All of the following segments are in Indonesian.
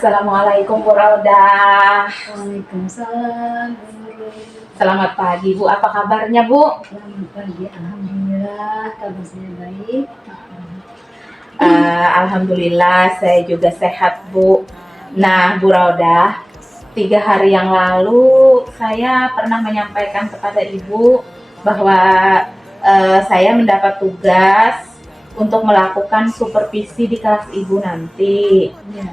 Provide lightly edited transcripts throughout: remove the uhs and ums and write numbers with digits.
Assalamualaikum Bu Rauda. Waalaikumsalam, Bu Nurul. Selamat pagi Bu, apa kabarnya Bu? Selamat pagi, alhamdulillah kabar saya baik. Alhamdulillah saya juga sehat Bu. Nah Bu Rauda, 3 hari yang lalu saya pernah menyampaikan kepada Ibu bahwa saya mendapat tugas untuk melakukan supervisi di kelas Ibu nanti. Ya.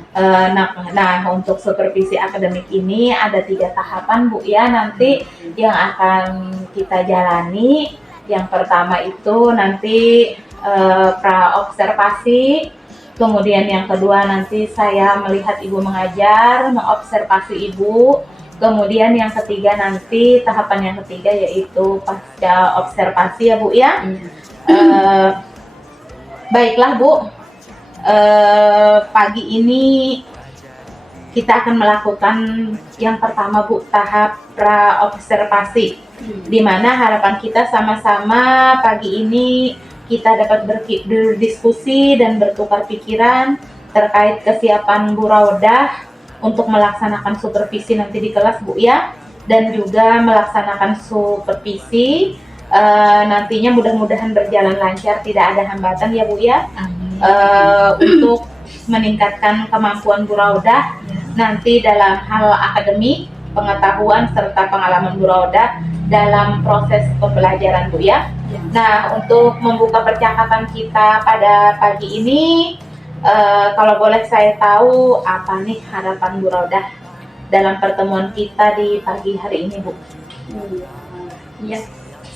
Nah, untuk supervisi akademik ini ada 3 tahapan Bu ya nanti yang akan kita jalani. Yang pertama itu nanti pra-observasi, kemudian yang kedua nanti saya melihat Ibu mengajar, mengobservasi Ibu, kemudian yang ketiga nanti tahapan yang ketiga yaitu pasca observasi ya Bu ya. Baiklah Bu, pagi ini kita akan melakukan yang pertama Bu, tahap pra-observasi, di mana harapan kita sama-sama pagi ini kita dapat berdiskusi dan bertukar pikiran terkait kesiapan Bu Raudah untuk melaksanakan supervisi nanti di kelas Bu ya, dan juga melaksanakan supervisi nantinya mudah-mudahan berjalan lancar, tidak ada hambatan ya Bu ya. Untuk meningkatkan kemampuan Bu Raudah nanti dalam hal akademik, pengetahuan serta pengalaman Bu Raudah dalam proses pembelajaran Bu ya. Nah, untuk membuka percakapan kita pada pagi ini, kalau boleh saya tahu apa nih harapan Bu Raudah dalam pertemuan kita di pagi hari ini Bu? Ya,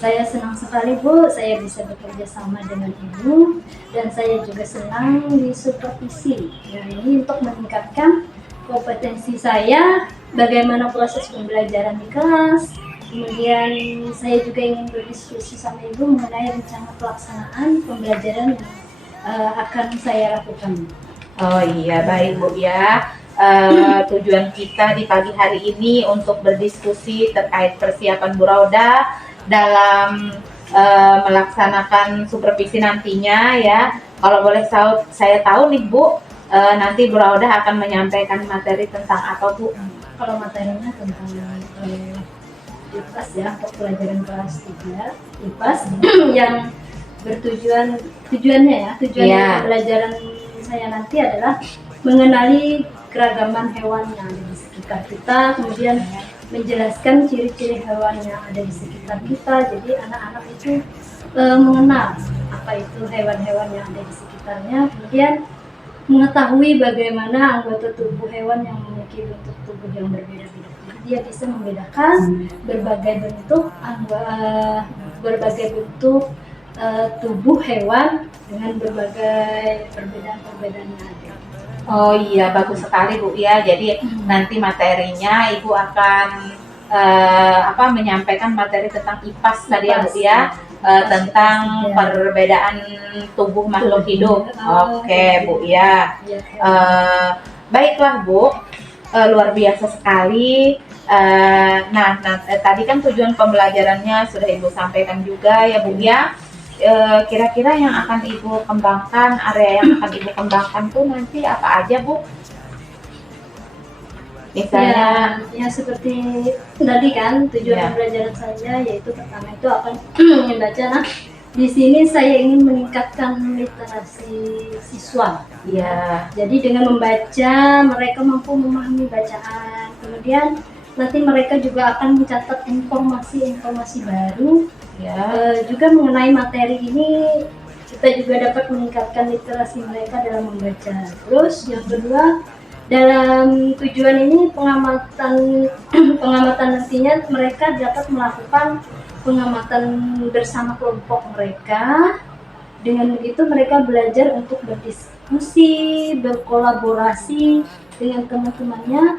saya senang sekali Bu, saya bisa bekerja sama dengan Ibu, dan saya juga senang di supervisi. Ya, ini untuk meningkatkan kompetensi saya, bagaimana proses pembelajaran di kelas. Kemudian saya juga ingin berdiskusi sama Ibu mengenai rencana pelaksanaan pembelajaran yang akan saya lakukan. Oh iya, baik Bu ya. Tujuan kita di pagi hari ini untuk berdiskusi terkait persiapan Bu Raudah dalam melaksanakan supervisi nantinya ya. Kalau boleh saya tahu nih Bu, nanti Bu Raudah akan menyampaikan materi tentang apa Bu? Kalau materinya tentang IPAS ya, untuk pelajaran kelas 3 IPAS yang tujuannya pembelajaran saya nanti adalah mengenali keragaman hewan yang ada di sekitar kita, kemudian menjelaskan ciri-ciri hewan yang ada di sekitar kita. Jadi anak-anak itu mengenal apa itu hewan-hewan yang ada di sekitarnya, kemudian mengetahui bagaimana anggota tubuh hewan yang memiliki bentuk tubuh yang berbeda-beda. Dia bisa membedakan berbagai bentuk tubuh hewan dengan berbagai perbedaan-perbedaan yang ada. Oh iya, bagus sekali Bu ya. Jadi nanti materinya Ibu akan menyampaikan materi tentang IPAS tadi ya Bu ya, tentang perbedaan tubuh makhluk hidup. Oke Bu ya. Baiklah Bu, luar biasa sekali. Tadi kan tujuan pembelajarannya sudah Ibu sampaikan juga ya Bu ya. Kira-kira yang akan Ibu kembangkan, area yang akan Ibu kembangkan tuh nanti apa aja Bu? Misalnya ya seperti tadi kan tujuan pembelajaran saya, yaitu pertama itu akan membaca. Nah, di sini saya ingin meningkatkan literasi siswa. Ya. Jadi dengan membaca mereka mampu memahami bacaan. Kemudian nanti mereka juga akan mencatat informasi baru. Juga mengenai materi ini kita juga dapat meningkatkan literasi mereka dalam membaca. Terus yang kedua, dalam tujuan ini pengamatan nantinya mereka dapat melakukan pengamatan bersama kelompok mereka. Dengan begitu mereka belajar untuk berdiskusi, berkolaborasi dengan teman-temannya,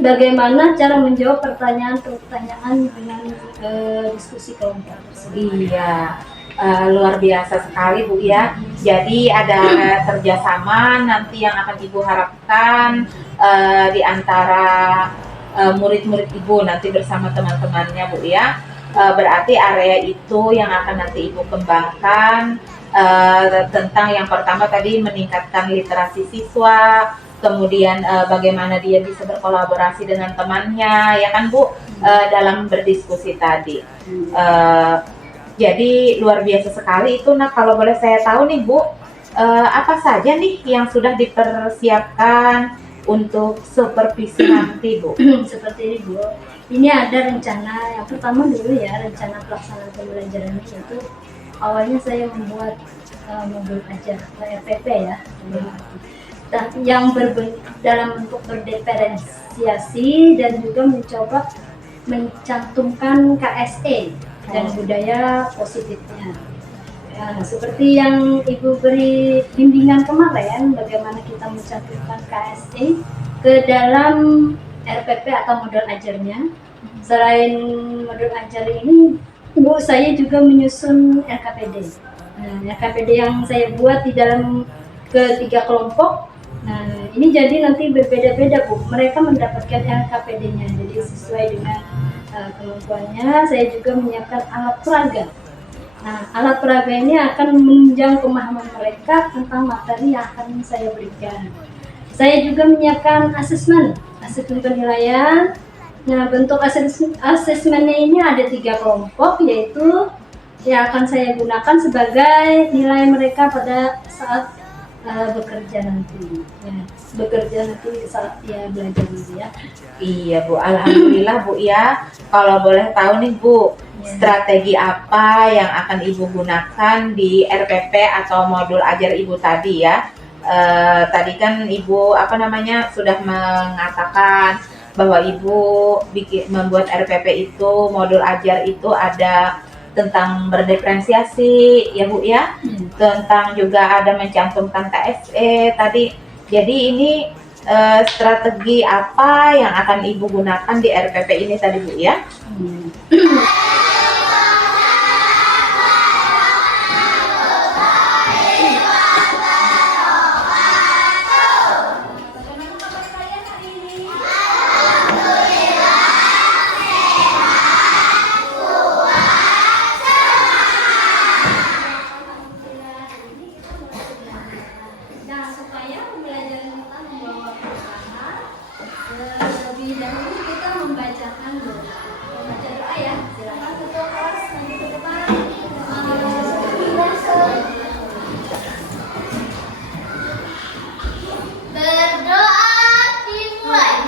bagaimana cara menjawab pertanyaan-pertanyaan dengan diskusi kelompok tersebut. Iya, luar biasa sekali Bu ya. Jadi ada kerjasama nanti yang akan Ibu harapkan di antara murid-murid Ibu nanti bersama teman-temannya Bu ya. Berarti area itu yang akan nanti Ibu kembangkan tentang yang pertama tadi meningkatkan literasi siswa, kemudian bagaimana dia bisa berkolaborasi dengan temannya, ya kan Bu, dalam berdiskusi tadi. Jadi luar biasa sekali itu. Nah, kalau boleh saya tahu nih Bu, apa saja nih yang sudah dipersiapkan untuk supervisi nanti Bu? Seperti ini Bu, ini ada rencana yang pertama dulu ya, rencana pelaksanaan pembelajaran ini itu awalnya saya membuat modul ajar atau RPP ya, dan yang dalam bentuk berdiferensiasi dan juga mencoba mencantumkan KSE dan budaya positifnya. Ya, seperti yang Ibu beri bimbingan kemarin, bagaimana kita mencantumkan KSE ke dalam RPP atau modul ajarnya. Selain modul ajar ini, Bu, saya juga menyusun RKPD. Nah, RKPD yang saya buat di dalam ketiga kelompok. Nah, ini jadi nanti berbeda-beda Bu. Mereka mendapatkan RKPD-nya, jadi sesuai dengan kemampuannya. Saya juga menyiapkan alat peraga. Nah, alat peraga ini akan menunjang pemahaman mereka tentang materi yang akan saya berikan. Saya juga menyiapkan asesmen penilaian. Nah, bentuk asesmennya ini ada 3 kelompok, yaitu yang akan saya gunakan sebagai nilai mereka pada saat bekerja nanti. Ya, bekerja nanti saat dia belajar nanti ya. Iya Bu, alhamdulillah Bu ya. Kalau boleh tahu nih Bu, strategi apa yang akan Ibu gunakan di RPP atau modul ajar Ibu tadi ya? Tadi kan Ibu sudah mengatakan bahwa Ibu membuat RPP itu, modul ajar itu ada tentang berdiferensiasi ya Bu ya, tentang juga ada mencantumkan KSE tadi. Jadi ini strategi apa yang akan Ibu gunakan di RPP ini tadi Bu ya? Terlebih dahulu kita membacakan doa. Membaca doa ya. Silakan ketua kelas maju ke depan. Berdoa dimulai.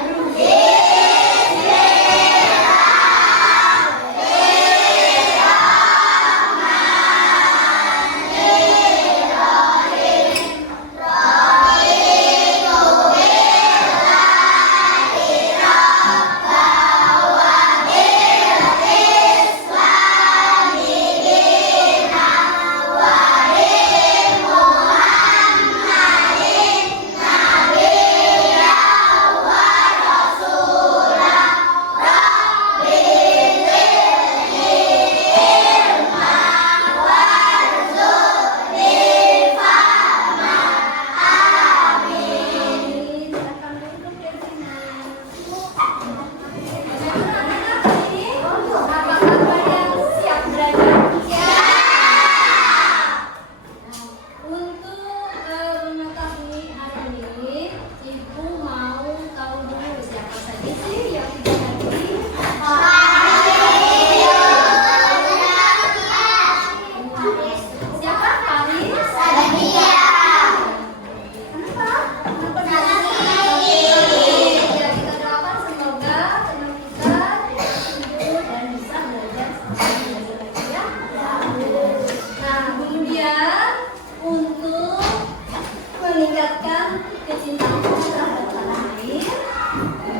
meningkatkan kecintaan terhadap tanah air,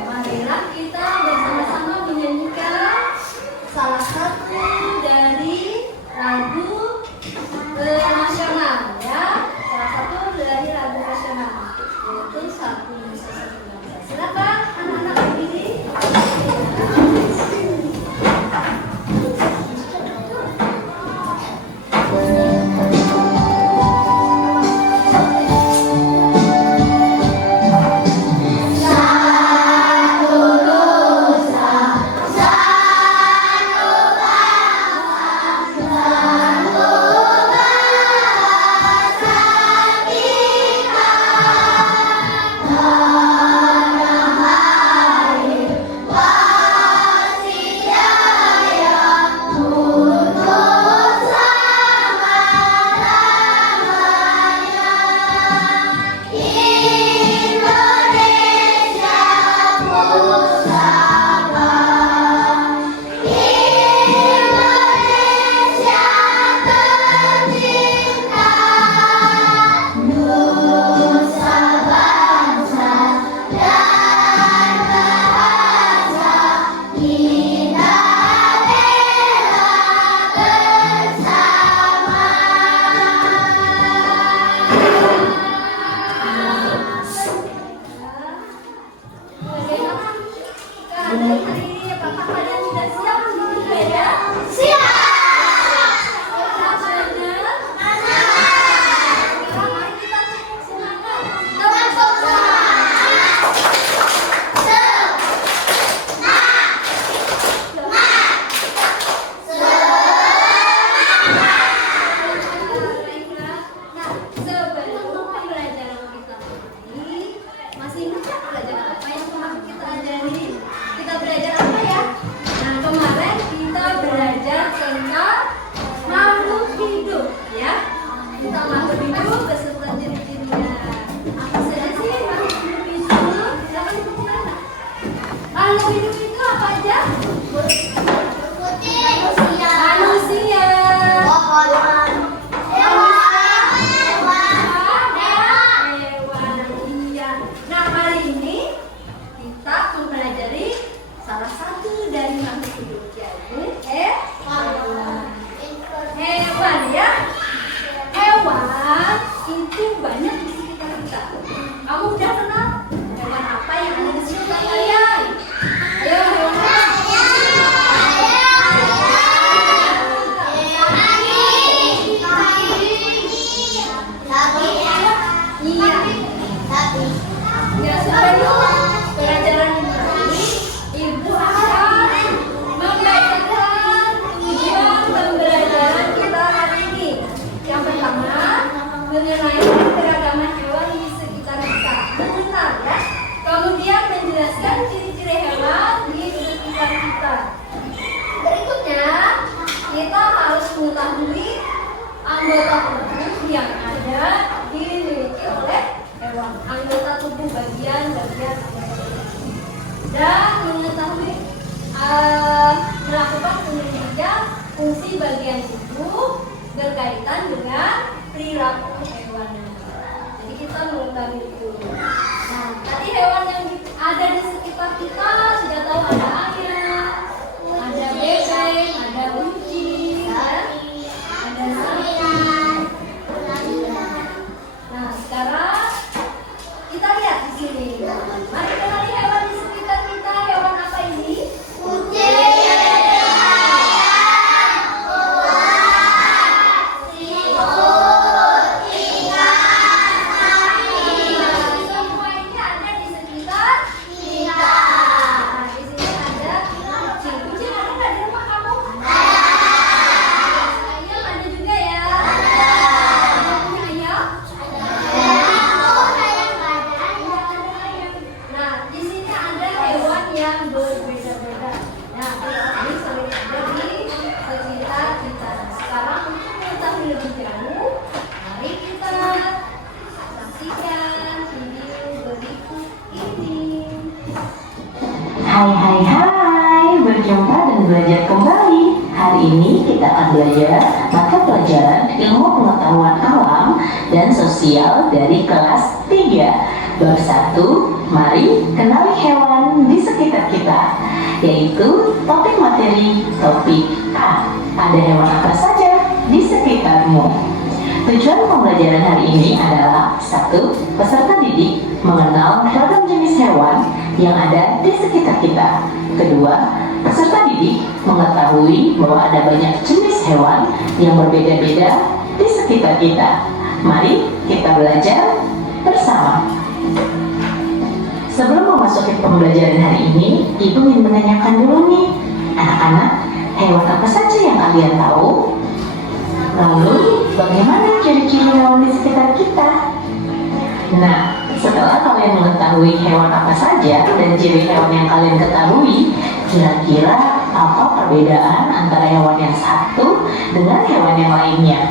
marilah anggota tubuh yang ada dimiliki oleh hewan, anggota tubuh bagian-bagian dan mengetahui melakukan penyelidikan fungsi bagian tubuh berkaitan dengan perilaku hewan. Jadi kita mengetahui itu. Nah, tadi hewan yang ada di sekitar kita sudah tahu ada ayam, ada bebek, ada kucing, ada sapi. Nah, sekarang kita lihat di sini. Mari kenali hewan di sekitar kita. Hewan apa ini? Kucing. Hai, berjumpa dan belajar kembali. Hari ini kita akan belajar mata pelajaran ilmu pengetahuan alam dan sosial dari kelas 3. Bab 1, mari kenali hewan di sekitar kita, yaitu topik materi topik A. Ada hewan apa saja di sekitarmu? Tujuan pembelajaran hari ini adalah 1. Peserta didik mengenal ragam jenis hewan yang ada di sekitar kita. Kedua, peserta didik mengetahui bahwa ada banyak jenis hewan yang berbeda-beda di sekitar kita. Mari kita belajar bersama. Sebelum memasuki pembelajaran hari ini, Ibu ingin menanyakan dulu nih, anak-anak, hewan apa saja yang kalian tahu? Lalu, bagaimana ciri-ciri hewan di sekitar kita? Nah, setelah kalian mengetahui hewan apa saja dan ciri hewan yang kalian ketahui, kira-kira apa perbedaan antara hewan yang satu dengan hewan yang lainnya?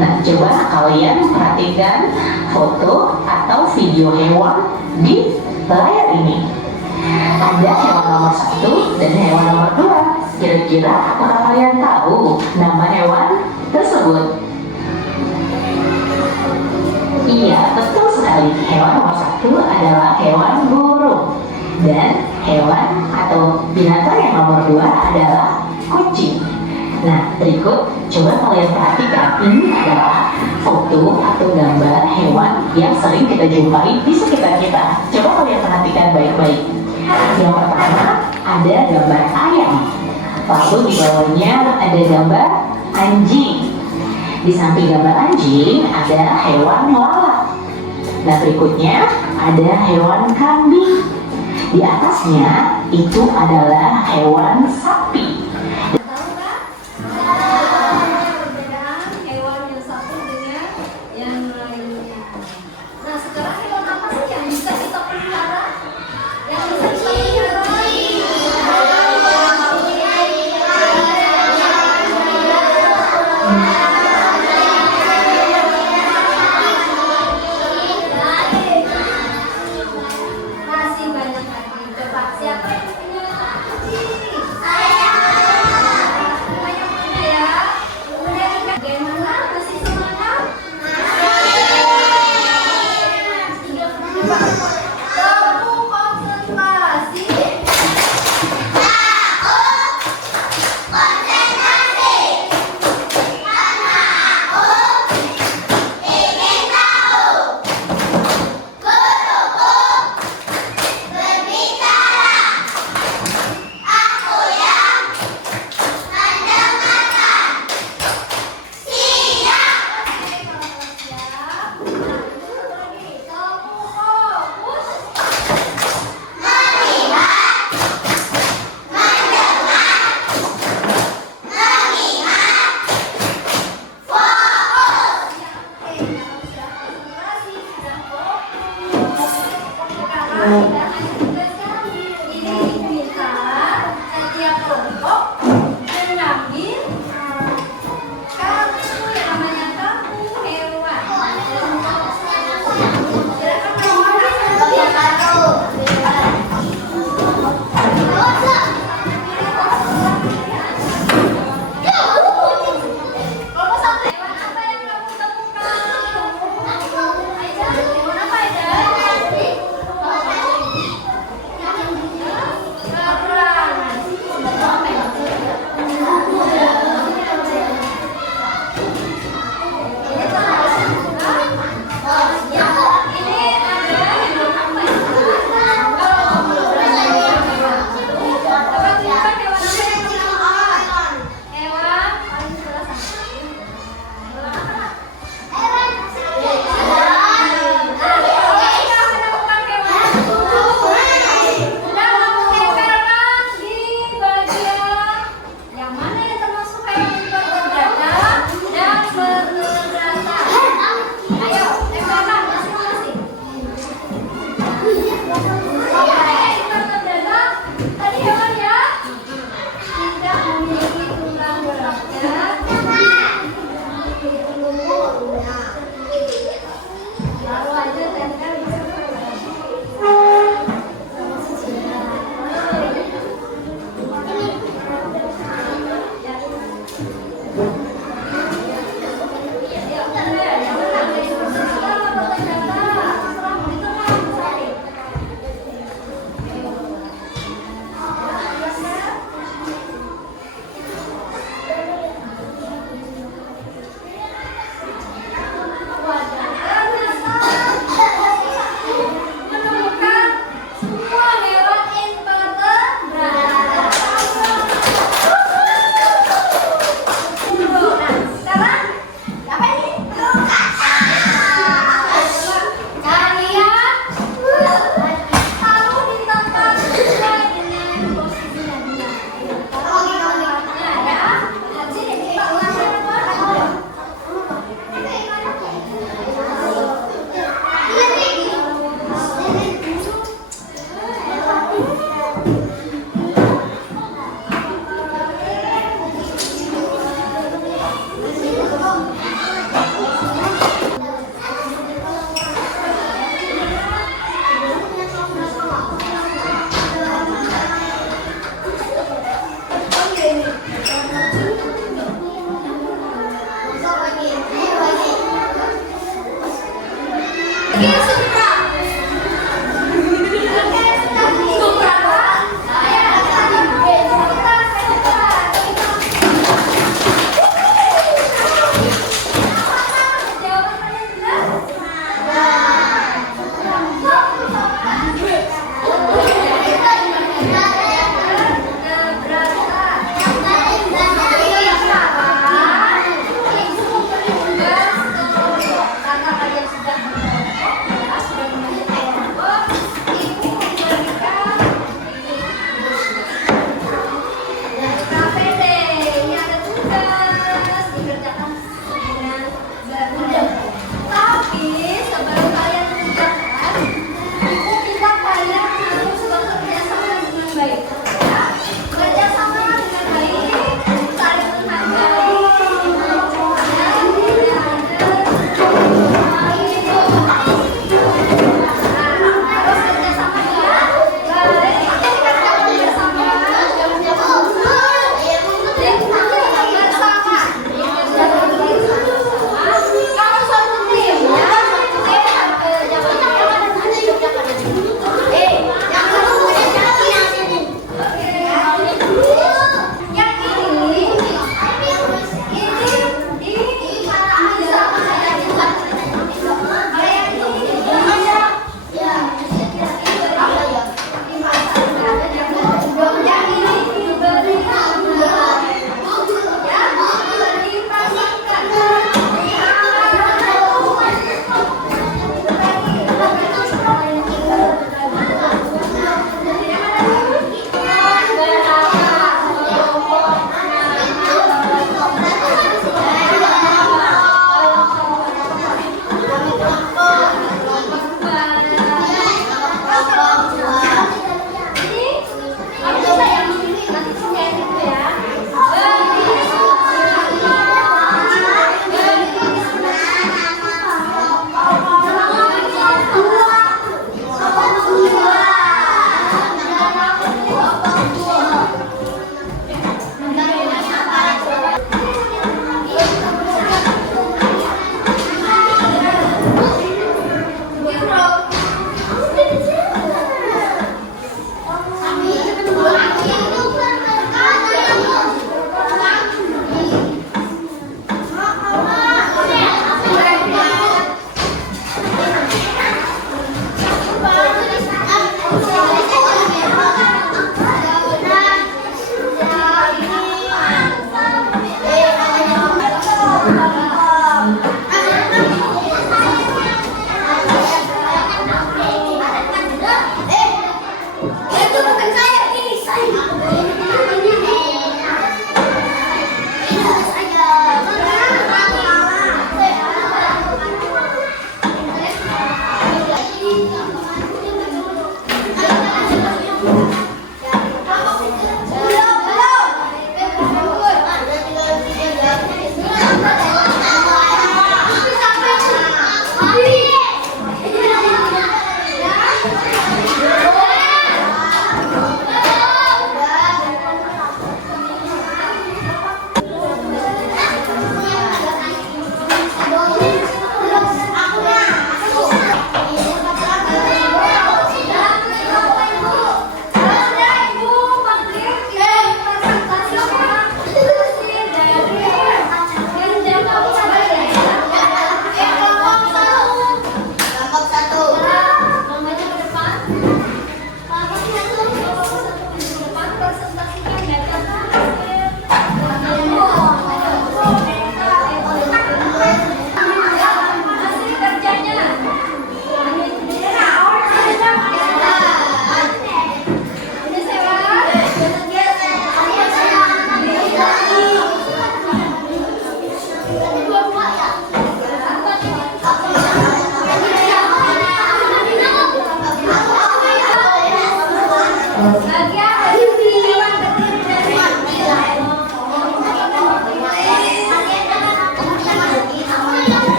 Nah, coba kalian perhatikan foto atau video hewan di layar ini. Ada hewan nomor 1 dan hewan nomor 2. Kira-kira apakah kalian tahu nama hewan tersebut? Iya, betul sekali. Hewan nomor 1 adalah hewan burung. Dan hewan atau binatang yang nomor 2 adalah kucing. Nah, berikut coba kalian perhatikan. Ini adalah foto atau gambar hewan yang sering kita jumpai di sekitar kita. Coba kalian perhatikan baik-baik. Yang pertama ada gambar ayam. Lalu di bawahnya ada gambar anjing. Di samping gambar anjing ada hewan lalat. Nah, berikutnya ada hewan kambing. Di atasnya itu adalah hewan sapi. Perbedaan hewan yang satu dengan yang lainnya. Nah, sekarang hewan apa sih yang bisa kita pelihara? Yang bisa kita pelihara? Masih banyak lagi. Coba siapa yang punya kucing? Saya.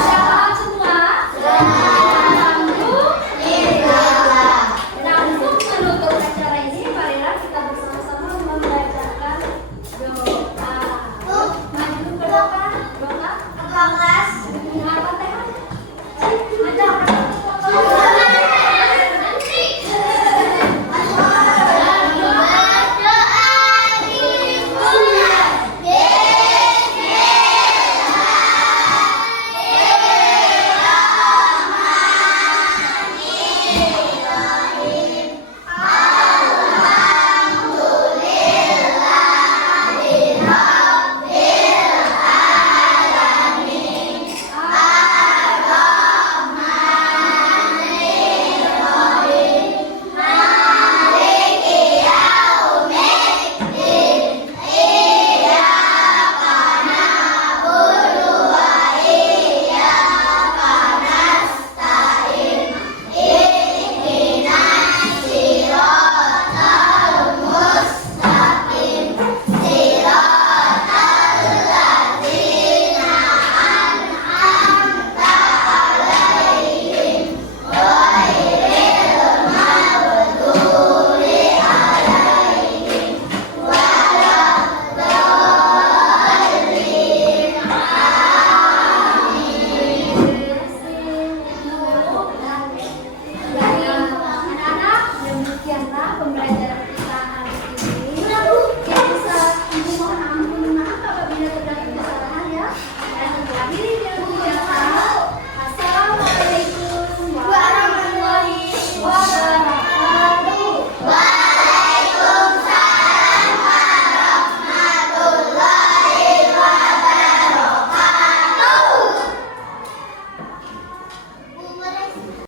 Siapa semua?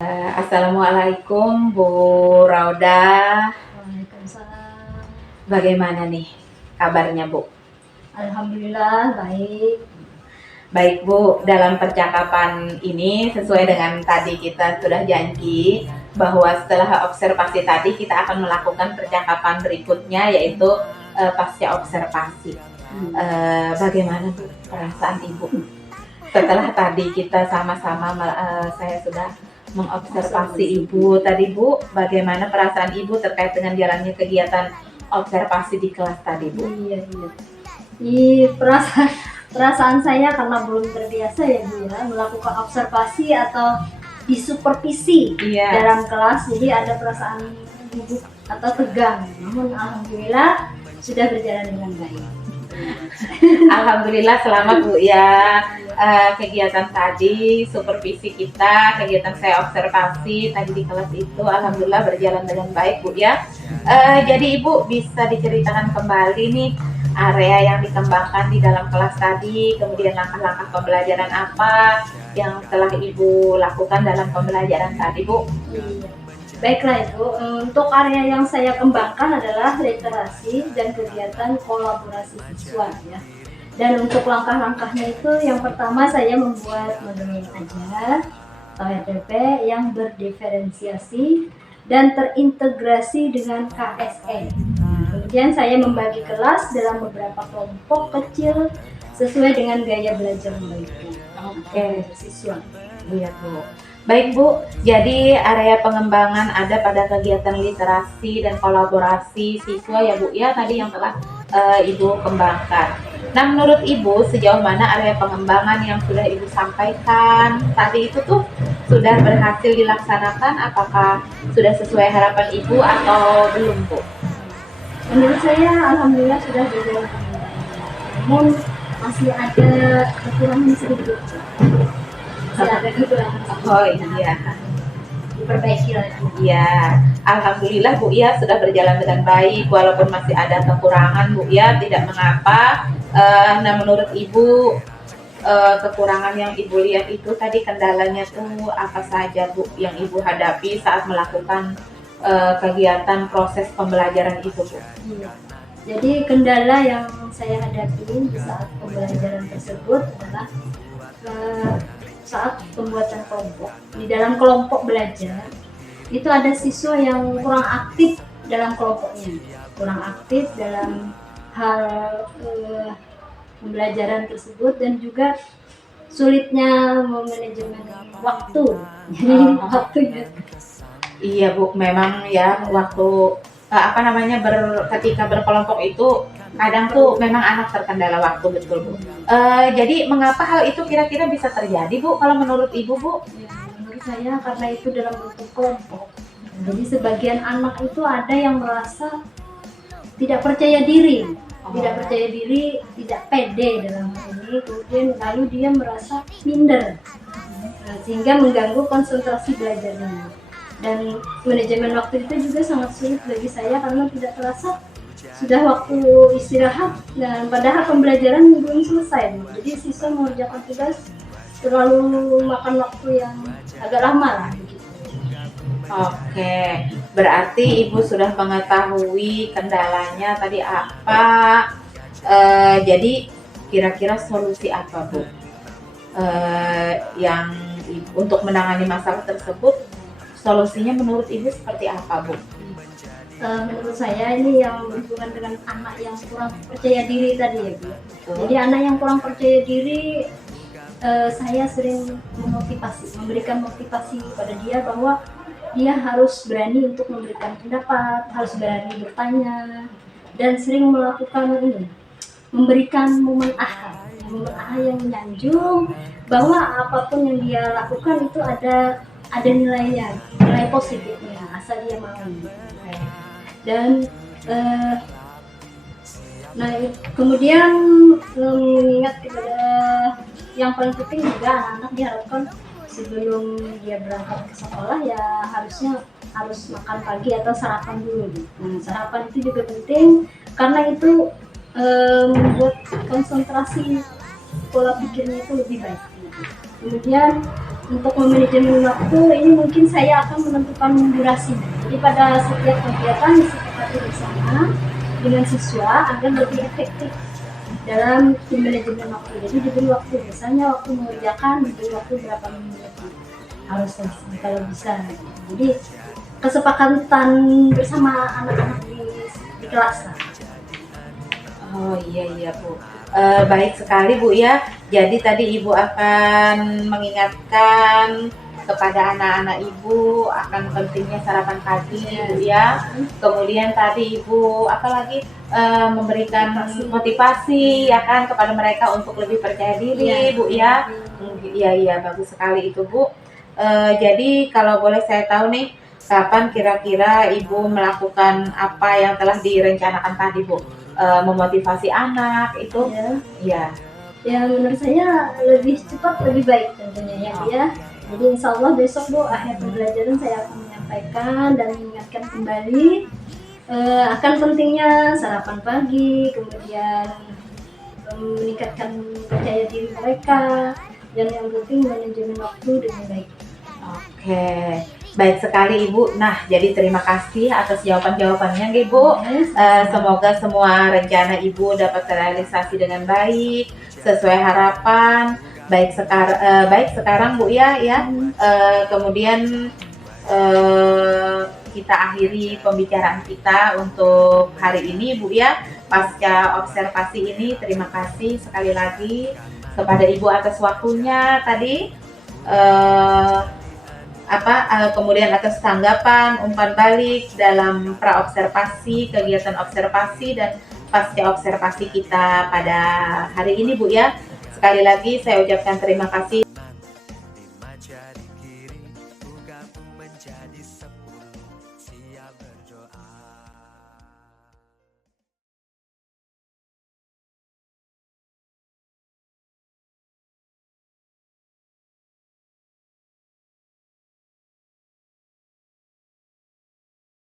Assalamualaikum Bu Rauda. Waalaikumsalam. Bagaimana nih kabarnya Bu? Alhamdulillah baik. Baik Bu, dalam percakapan ini sesuai dengan tadi kita sudah janji bahwa setelah observasi tadi kita akan melakukan percakapan berikutnya yaitu pasca observasi. Bagaimana Bu perasaan Ibu? Setelah tadi kita sama-sama saya sudah mengobservasi Ibu tadi Bu, bagaimana perasaan Ibu terkait dengan jalannya kegiatan observasi di kelas tadi Bu? Iya. Perasaan saya karena belum terbiasa ya Bu ya melakukan observasi atau disupervisi dalam kelas, jadi ada perasaan gugup atau tegang. Namun alhamdulillah sudah berjalan dengan baik. Alhamdulillah selamat Bu ya. Kegiatan tadi, supervisi kita, kegiatan saya observasi tadi di kelas itu alhamdulillah berjalan dengan baik Bu ya. Jadi Ibu bisa diceritakan kembali nih area yang dikembangkan di dalam kelas tadi, kemudian langkah-langkah pembelajaran apa yang telah Ibu lakukan dalam pembelajaran tadi Bu? Iya. Baiklah Ibu, untuk area yang saya kembangkan adalah literasi dan kegiatan kolaborasi siswa ya. Dan untuk langkah-langkahnya itu yang pertama saya membuat model ajar atau RDP yang berdiferensiasi dan terintegrasi dengan KSN. Kemudian saya membagi kelas dalam beberapa kelompok kecil sesuai dengan gaya belajar mereka. Siswa. Iya Bu. Baik Bu, jadi area pengembangan ada pada kegiatan literasi dan kolaborasi siswa ya Bu ya tadi yang telah Ibu kembangkan. Nah menurut Ibu sejauh mana area pengembangan yang sudah Ibu sampaikan tadi itu tuh sudah berhasil dilaksanakan? Apakah sudah sesuai harapan Ibu atau belum Bu? Menurut saya alhamdulillah sudah berjalan dengan baik. Namun masih ada kekurangan sedikit. Masih ada kekurangan. Oh iya. Diperbaiki lagi. Iya, alhamdulillah Bu ya sudah berjalan dengan baik walaupun masih ada kekurangan Bu ya, tidak mengapa. Nah menurut Ibu kekurangan yang Ibu lihat itu tadi kendalanya tuh apa saja Bu yang Ibu hadapi saat melakukan kegiatan proses pembelajaran itu Bu? Iya. Jadi kendala yang saya hadapi di saat pembelajaran tersebut adalah saat pembuatan kelompok. Di dalam kelompok belajar itu ada siswa yang kurang aktif dalam kelompoknya, kurang aktif dalam hal pembelajaran tersebut dan juga sulitnya memanajemen waktu. Jadi waktunya. Iya Bu, memang ya waktu ketika berkelompok itu kadang tuh memang anak terkendala waktu betul Bu. Jadi mengapa hal itu kira-kira bisa terjadi Bu kalau menurut Ibu Bu? Ya, menurut saya karena itu dalam bentuk kelompok. Jadi sebagian anak itu ada yang merasa tidak percaya diri, tidak pede dalam hal ini, kemudian lalu dia merasa minder, sehingga mengganggu konsentrasi belajarnya. Dan manajemen waktu itu juga sangat sulit bagi saya karena tidak terasa sudah waktu istirahat dan padahal pembelajaran belum selesai. Jadi siswa mengerjakan tugas terlalu makan waktu yang agak lama lah begitu. Oke, berarti Ibu sudah mengetahui kendalanya tadi apa. Jadi kira-kira solusi apa Bu yang untuk menangani masalah tersebut? Solusinya menurut Ibu seperti apa Bu? Menurut saya ini yang berhubungan dengan anak yang kurang percaya diri tadi ya Bu. Jadi anak yang kurang percaya diri, saya sering memberikan motivasi kepada dia bahwa dia harus berani untuk memberikan pendapat, harus berani bertanya, dan sering melakukan ini, memberikan momen aha yang menyanjung bahwa apapun yang dia lakukan itu ada nilainya, nilai positifnya asal dia mau. Dan kemudian mengingat kepada yang paling penting juga anak-anak diharapkan sebelum dia berangkat ke sekolah ya harus makan pagi atau sarapan dulu. Nah, sarapan itu juga penting karena itu membuat konsentrasi pola pikirnya itu lebih baik. Kemudian untuk memanajemen waktu ini mungkin saya akan menentukan durasi. Jadi pada setiap kegiatan disepakati bersama dengan siswa agar lebih efektif dalam manajemen waktu. Jadi diberi waktu, misalnya waktu mengerjakan diberi waktu berapa menit harus selesai kalau bisa. Jadi kesepakatan bersama anak-anak di kelas lah. Oh iya Bu. Baik sekali Bu ya. Jadi tadi Ibu akan mengingatkan kepada anak-anak Ibu akan pentingnya sarapan pagi Bu ya. Kemudian tadi Ibu apalagi memberikan motivasi ya kan kepada mereka untuk lebih percaya diri Bu ya. Iya bagus sekali itu Bu. Jadi kalau boleh saya tahu nih, kapan kira-kira Ibu melakukan apa yang telah direncanakan tadi Bu? Memotivasi anak itu ya. Ya menurut saya lebih cepat lebih baik tentunya ya Bu ya. Jadi insya Allah besok Bu akhir pembelajaran saya akan menyampaikan dan mengingatkan kembali akan pentingnya sarapan pagi, kemudian meningkatkan percaya diri mereka, dan yang penting manajemen waktu dengan baik. Oke, baik sekali Ibu. Nah, jadi terima kasih atas jawaban-jawabannya Ibu. Semoga semua rencana Ibu dapat terrealisasi dengan baik, sesuai harapan. Baik sekarang Bu ya. Kemudian kita akhiri pembicaraan kita untuk hari ini Bu ya. Pasca observasi ini, terima kasih sekali lagi kepada Ibu atas waktunya tadi. Kemudian atas tanggapan, umpan balik dalam pra-observasi, kegiatan observasi dan pasca observasi kita pada hari ini Bu ya. Sekali lagi saya ucapkan terima kasih.